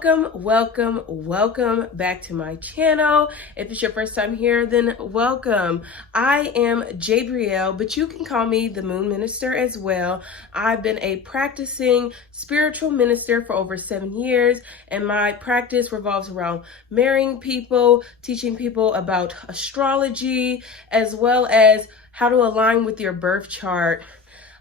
Welcome back to my channel. If it's your first time here, then welcome. I am Jabrielle, but you can call me the Moon Minister as well. I've been a practicing spiritual minister for over 7 years, and my practice revolves around marrying people, teaching people about astrology, as well as how to align with your birth chart.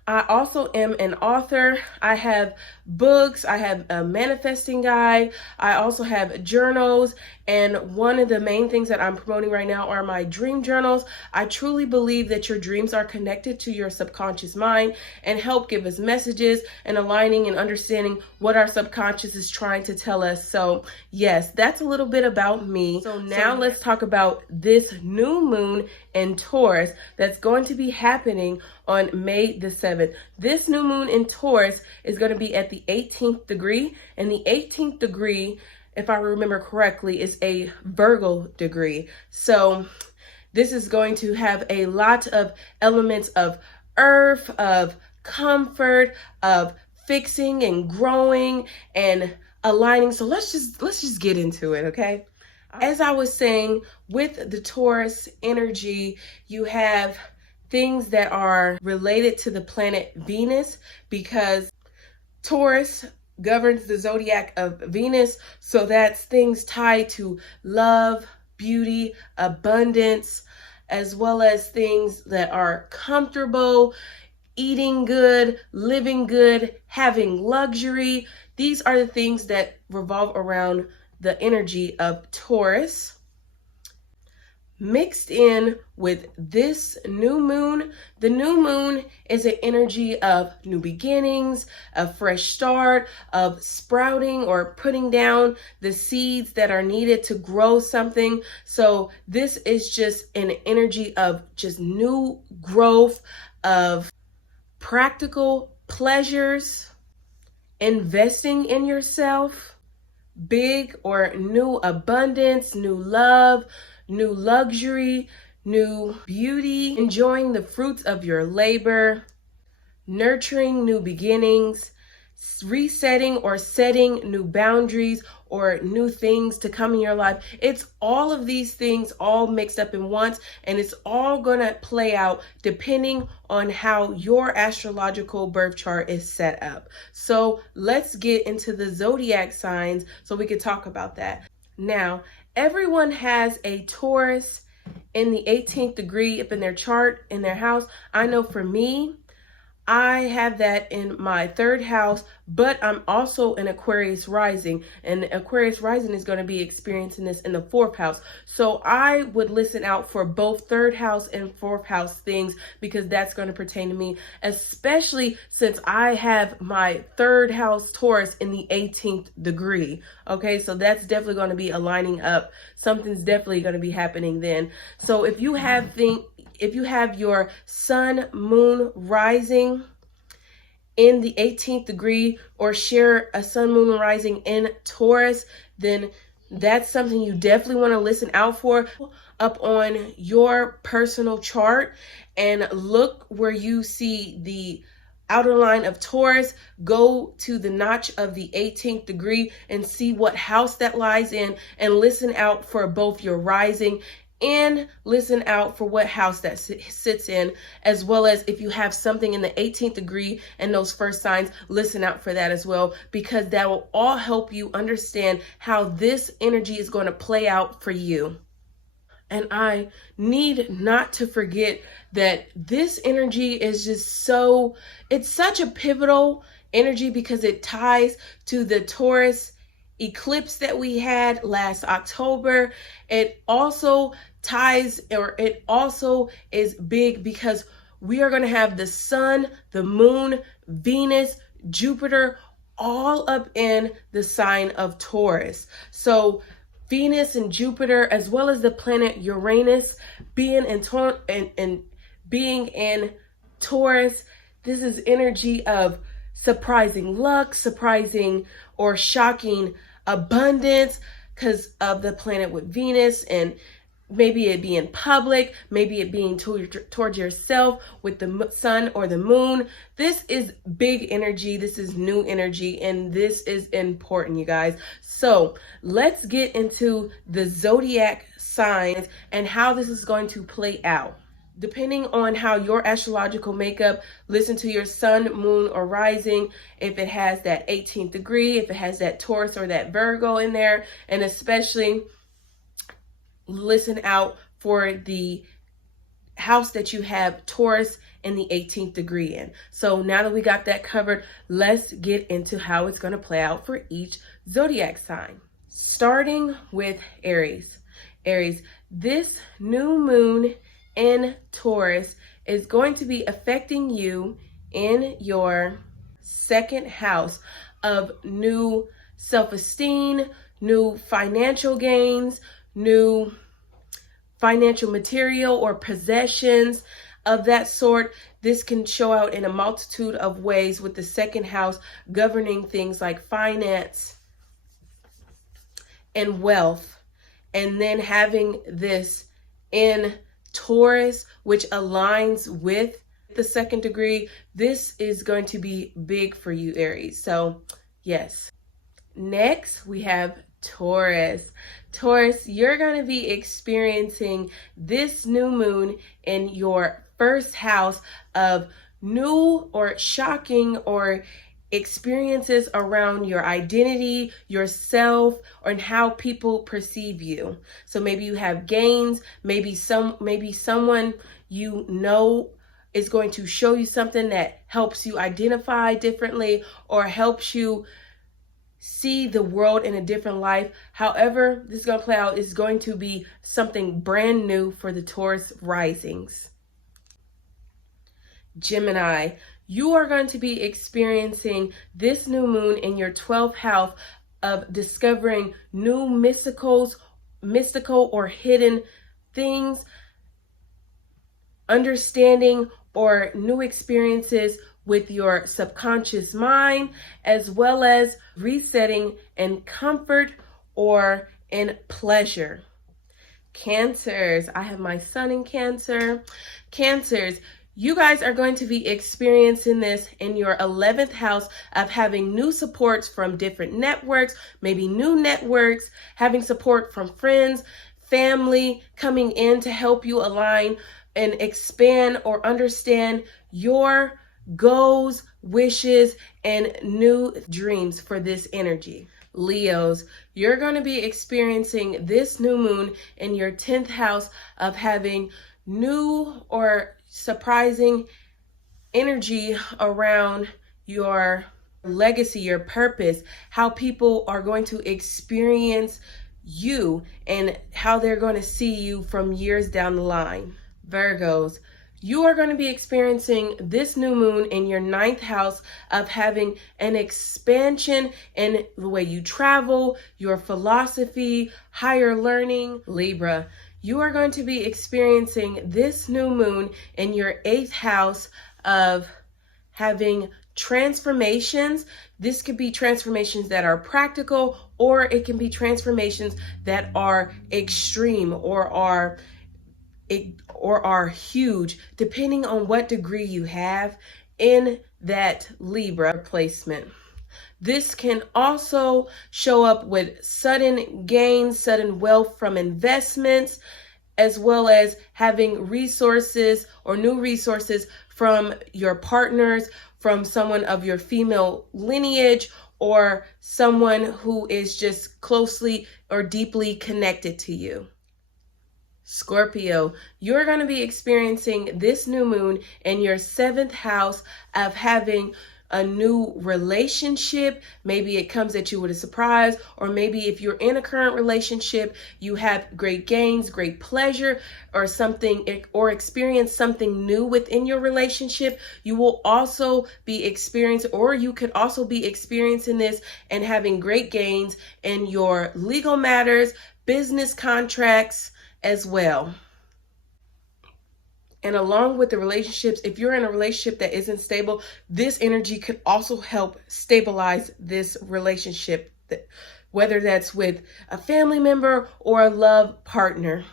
I also am an author. I have books. I have a manifesting guide. I also have journals. And one of the main things that I'm promoting right now are my dream journals. I truly believe that your dreams are connected to your subconscious mind and help give us messages and aligning and understanding what our subconscious is trying to tell us. So yes, that's a little bit about me. So now let's talk about this new moon in Taurus that's going to be happening on May the 7th. This new moon in Taurus is going to be at the 18th degree, and the 18th degree, if I remember correctly, is a Virgo degree. So this is going to have a lot of elements of earth, of comfort, of fixing and growing and aligning. So let's just get into it, okay? As I was saying, with the Taurus energy, you have things that are related to the planet Venus, because Taurus governs the zodiac of Venus. So that's things tied to love, beauty, abundance, as well as things that are comfortable, eating good, living good, having luxury. These are the things that revolve around the energy of Taurus. Mixed in with this new moon, the new moon is an energy of new beginnings, a fresh start, of sprouting or putting down the seeds that are needed to grow something. So this is just an energy of just new growth, of practical pleasures, investing in yourself, big or new abundance, new love, new luxury, new beauty, enjoying the fruits of your labor, nurturing new beginnings, resetting or setting new boundaries or new things to come in your life. It's all of these things all mixed up in once, and it's all going to play out depending on how your astrological birth chart is set up. So let's get into the zodiac signs so we can talk about that. Now, everyone has a Taurus in the 18th degree up in their chart, in their house. I know for me, I have that in my 3rd house, but I'm also an Aquarius rising, and Aquarius rising is going to be experiencing this in the 4th house. So I would listen out for both 3rd house and 4th house things, because that's going to pertain to me, especially since I have my 3rd house Taurus in the 18th degree. Okay, so that's definitely going to be aligning up. Something's definitely going to be happening then. So if you have your sun, moon, rising in the 18th degree, or share a sun, moon, rising in Taurus, then that's something you definitely want to listen out for up on your personal chart, and look where you see the outer line of Taurus. Go to the notch of the 18th degree and see what house that lies in, and listen out for both your rising and listen out for what house that sits in, as well as if you have something in the 18th degree and those first signs, listen out for that as well, because that will all help you understand how this energy is going to play out for you. And I need not to forget that this energy is just it's such a pivotal energy, because it ties to the Taurus eclipse that we had last October. It also is big because we are going to have the sun, the moon, Venus, Jupiter, all up in the sign of Taurus. So Venus and Jupiter, as well as the planet Uranus being in Taurus, this is energy of surprising luck, surprising or shocking abundance, because of the planet with Venus, and Maybe it be in public, maybe it being towards yourself with the sun or the moon. This is big energy. This is new energy, and this is important, you guys. So let's get into the zodiac signs and how this is going to play out. Depending on how your astrological makeup, listen to your sun, moon, or rising, if it has that 18th degree, if it has that Taurus or that Virgo in there, and especially listen out for the house that you have Taurus and the 18th degree in. So now that we got that covered, let's get into how it's going to play out for each zodiac sign. Starting with Aries. Aries, this new moon in Taurus is going to be affecting you in your second house of new self-esteem, new financial gains, new financial material or possessions of that sort. This can show out in a multitude of ways, with the second house governing things like finance and wealth. And then having this in Taurus, which aligns with the second degree, this is going to be big for you, Aries. So yes. Next, we have Taurus. Taurus, you're going to be experiencing this new moon in your first house of new or shocking or experiences around your identity, yourself, or in how people perceive you. So maybe you have gains, maybe someone you know is going to show you something that helps you identify differently or helps you see the world in a different life. However this is going to play out is going to be something brand new for the Taurus risings. Gemini, you are going to be experiencing this new moon in your 12th house of discovering new mystical or hidden things, understanding or new experiences with your subconscious mind, as well as resetting in comfort or in pleasure. Cancers, I have my sun in Cancer. Cancers, you guys are going to be experiencing this in your 11th house of having new supports from different networks, maybe new networks, having support from friends, family coming in to help you align and expand or understand your goals, wishes, and new dreams for this energy. Leos, you're going to be experiencing this new moon in your 10th house of having new or surprising energy around your legacy, your purpose, how people are going to experience you and how they're going to see you from years down the line. Virgos, you are going to be experiencing this new moon in your 9th house of having an expansion in the way you travel, your philosophy, higher learning. Libra, you are going to be experiencing this new moon in your 8th house of having transformations. This could be transformations that are practical, or it can be transformations that are extreme or are huge, depending on what degree you have in that Libra placement. This can also show up with sudden gains, sudden wealth from investments, as well as having resources or new resources from your partners, from someone of your female lineage, or someone who is just closely or deeply connected to you. Scorpio, you're going to be experiencing this new moon in your 7th house of having a new relationship. Maybe it comes at you with a surprise, or maybe if you're in a current relationship, you have great gains, great pleasure, or something, or experience something new within your relationship. You will also be experiencing, or you could also be experiencing this and having great gains in your legal matters, business contracts as well. And along with the relationships, if you're in a relationship that isn't stable, this energy could also help stabilize this relationship, whether that's with a family member or a love partner.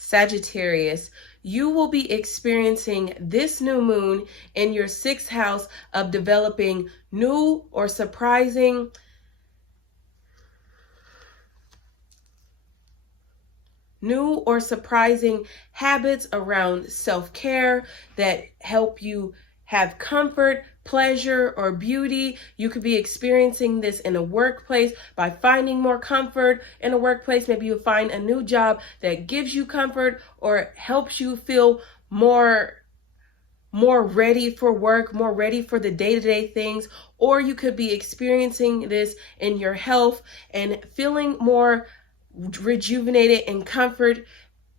Sagittarius, you will be experiencing this new moon in your 6th house of developing new or surprising habits around self-care that help you have comfort, pleasure, or beauty. You could be experiencing this in a workplace by finding more comfort in a workplace. Maybe you'll find a new job that gives you comfort or helps you feel more ready for work, more ready for the day-to-day things. Or you could be experiencing this in your health and feeling more rejuvenated and comfort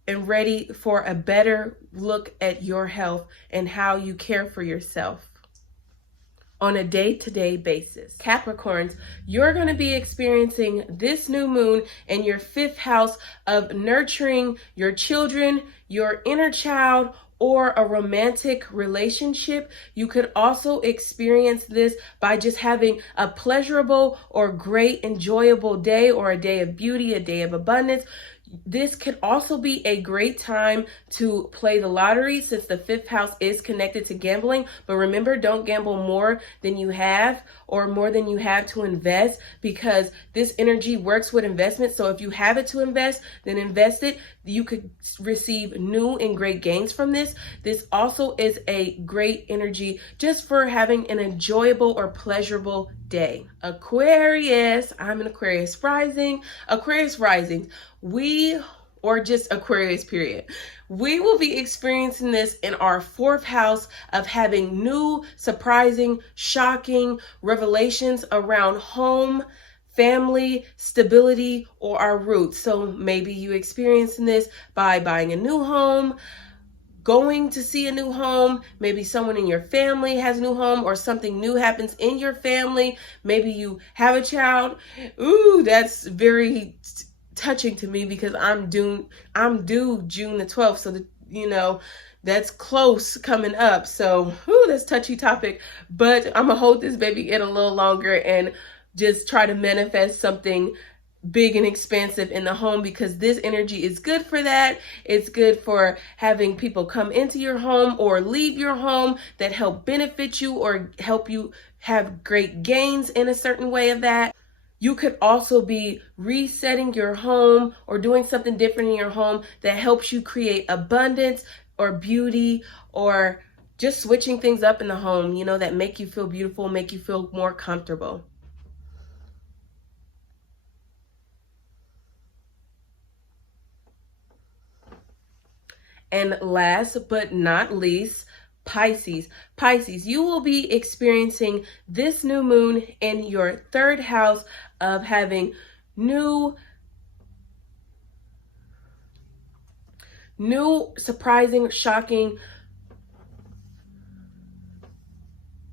and ready for a better look at your health and how you care for yourself on a day-to-day basis. Capricorns, you're going to be experiencing this new moon in your 5th house of nurturing your children, your inner child, or a romantic relationship. You could also experience this by just having a pleasurable or great enjoyable day, or a day of beauty, a day of abundance. This could also be a great time to play the lottery, since the 5th house is connected to gambling. But remember, don't gamble more than you have or more than you have to invest, because this energy works with investment. So if you have it to invest, then invest it. You could receive new and great gains from this. This also is a great energy just for having an enjoyable or pleasurable day. Aquarius, I'm an Aquarius rising. Aquarius risings, or just Aquarius period, we will be experiencing this in our 4th house of having new, surprising, shocking revelations around home, family, stability, or our roots. So maybe you experiencing this by buying a new home, going to see a new home. Maybe someone in your family has a new home, or something new happens in your family. Maybe you have a child. Ooh, that's very touching to me, because I'm due June the 12th. So that's close coming up. So that's touchy topic, but I'm gonna hold this baby in a little longer and just try to manifest something big and expansive in the home, because this energy is good for that. It's good for having people come into your home or leave your home that help benefit you or help you have great gains in a certain way of that. You could also be resetting your home or doing something different in your home that helps you create abundance or beauty, or just switching things up in the home, that make you feel beautiful, make you feel more comfortable. And last but not least, Pisces. Pisces, you will be experiencing this new moon in your 3rd house of having new, surprising, shocking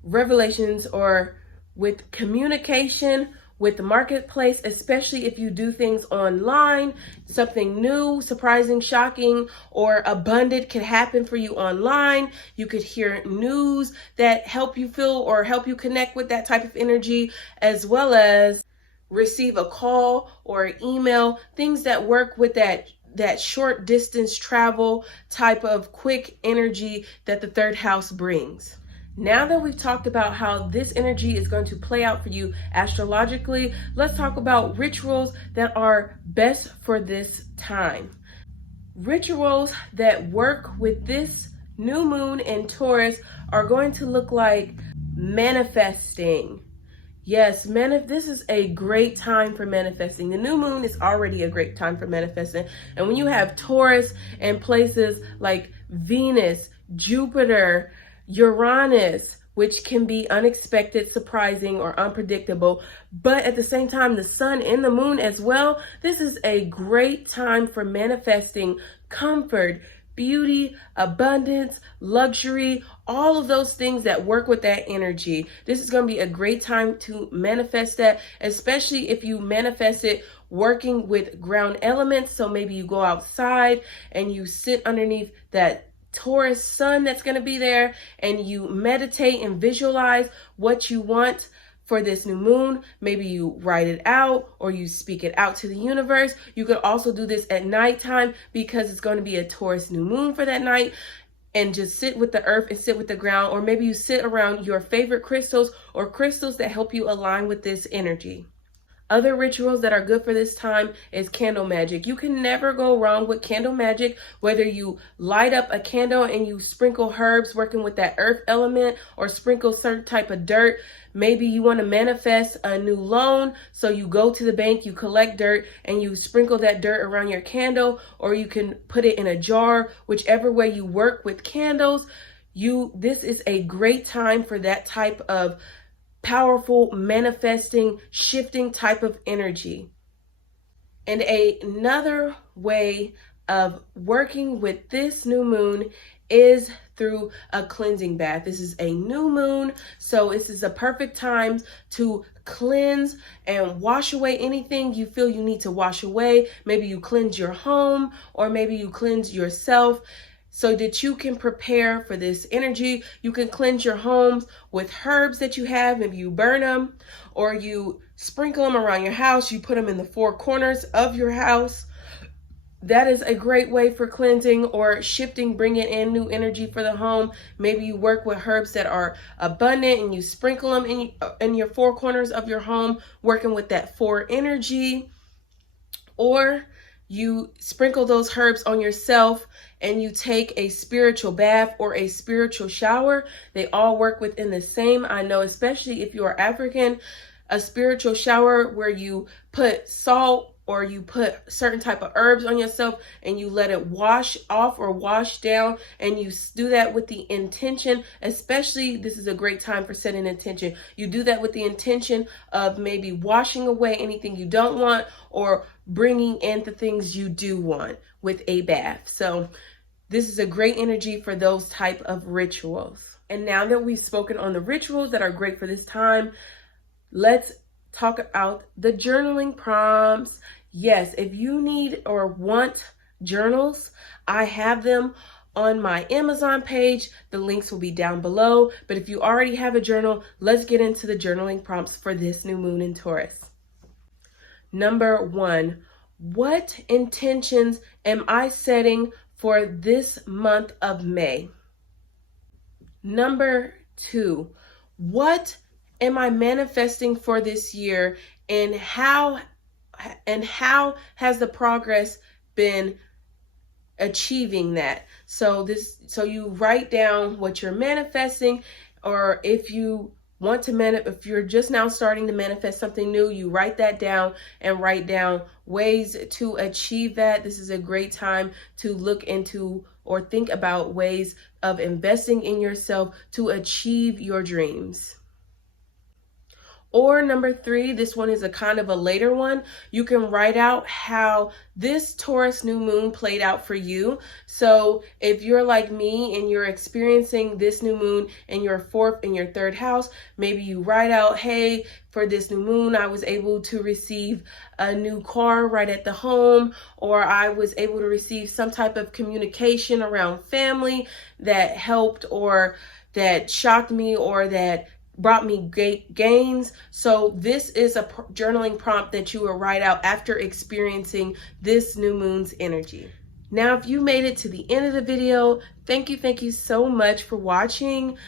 revelations, or with communication with the marketplace, especially if you do things online. Something new, surprising, shocking, or abundant could happen for you online. You could hear news that help you feel or help you connect with that type of energy, as well as receive a call or email, things that work with that short distance travel type of quick energy that the 3rd house brings. Now that we've talked about how this energy is going to play out for you astrologically, let's talk about rituals that are best for this time. Rituals that work with this new moon in Taurus are going to look like manifesting. Yes, this is a great time for manifesting. The new moon is already a great time for manifesting. And when you have Taurus and places like Venus, Jupiter, Uranus, which can be unexpected, surprising, or unpredictable, but at the same time, the sun and the moon as well, this is a great time for manifesting comfort, beauty, abundance, luxury, all of those things that work with that energy. This is going to be a great time to manifest that, especially if you manifest it working with ground elements. So maybe you go outside and you sit underneath that Taurus sun that's going to be there, and you meditate and visualize what you want for this new moon. Maybe you write it out or you speak it out to the universe. You could also do this at nighttime because it's going to be a Taurus new moon for that night, and just sit with the earth and sit with the ground. Or maybe you sit around your favorite crystals or crystals that help you align with this energy. Other rituals that are good for this time is candle magic. You can never go wrong with candle magic, whether you light up a candle and you sprinkle herbs working with that earth element, or sprinkle certain type of dirt. Maybe you want to manifest a new loan, so you go to the bank, you collect dirt, and you sprinkle that dirt around your candle, or you can put it in a jar. Whichever way you work with candles, this is a great time for that type of powerful, manifesting, shifting type of energy. And another way of working with this new moon is through a cleansing bath. This is a new moon, so this is a perfect time to cleanse and wash away anything you feel you need to wash away. Maybe you cleanse your home, or maybe you cleanse yourself, so that you can prepare for this energy. You can cleanse your homes with herbs that you have. Maybe you burn them, or you sprinkle them around your house. You put them in the four corners of your house. That is a great way for cleansing or shifting, bringing in new energy for the home. Maybe you work with herbs that are abundant and you sprinkle them in your four corners of your home, working with that four energy. Or you sprinkle those herbs on yourself and you take a spiritual bath or a spiritual shower. They all work within the same. I know, especially if you are African, a spiritual shower where you put salt or you put certain type of herbs on yourself and you let it wash off or wash down, and you do that with the intention, especially this is a great time for setting intention. You do that with the intention of maybe washing away anything you don't want or bringing in the things you do want with a bath. So this is a great energy for those type of rituals. And now that we've spoken on the rituals that are great for this time, let's talk about the journaling prompts. Yes, if you need or want journals, I have them on my Amazon page. The links will be down below. But if you already have a journal, let's get into the journaling prompts for this new moon in Taurus. Number 1, what intentions am I setting for this month of May? Number 2, what am I manifesting for this year, and how has the progress been achieving that? So you write down what you're manifesting, or if you want to if you're just now starting to manifest something new, you write that down and write down ways to achieve that. This is a great time to look into or think about ways of investing in yourself to achieve your dreams. Or number 3, this one is a kind of a later one. You can write out how this Taurus new moon played out for you. So if you're like me and you're experiencing this new moon in your 4th and your 3rd house, maybe you write out, hey, for this new moon, I was able to receive a new car right at the home, or I was able to receive some type of communication around family that helped or that shocked me or that brought me great gains. So this is a journaling prompt that you will write out after experiencing this new moon's energy. Now, if you made it to the end of the video, thank you so much for watching.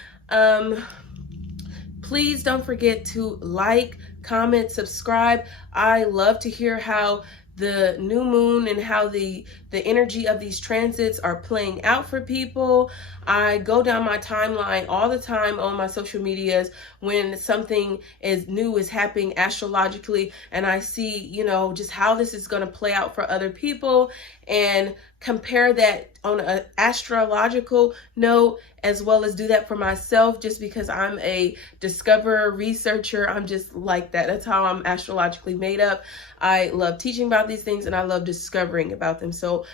Please don't forget to like, comment, subscribe. I love to hear how the new moon and how the energy of these transits are playing out for people. I go down my timeline all the time on my social medias when something new is happening astrologically, and I see, just how this is going to play out for other people, and compare that on an astrological note, as well as do that for myself, just because I'm a discoverer, researcher. I'm just like that. That's how I'm astrologically made up. I love teaching about these things and I love discovering about them. So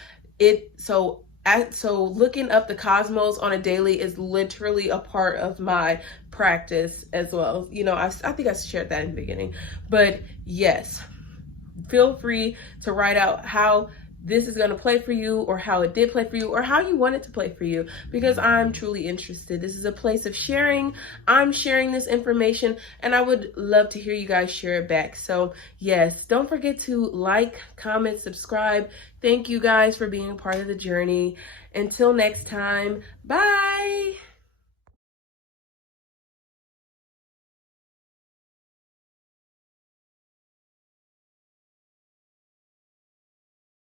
looking up the cosmos on a daily is literally a part of my practice as well. I think I shared that in the beginning, but yes, feel free to write out how this is going to play for you, or how it did play for you, or how you want it to play for you, because I'm truly interested. This is a place of sharing. I'm sharing this information, and I would love to hear you guys share it back. So yes, don't forget to like, comment, subscribe. Thank you guys for being a part of the journey. Until next time, bye.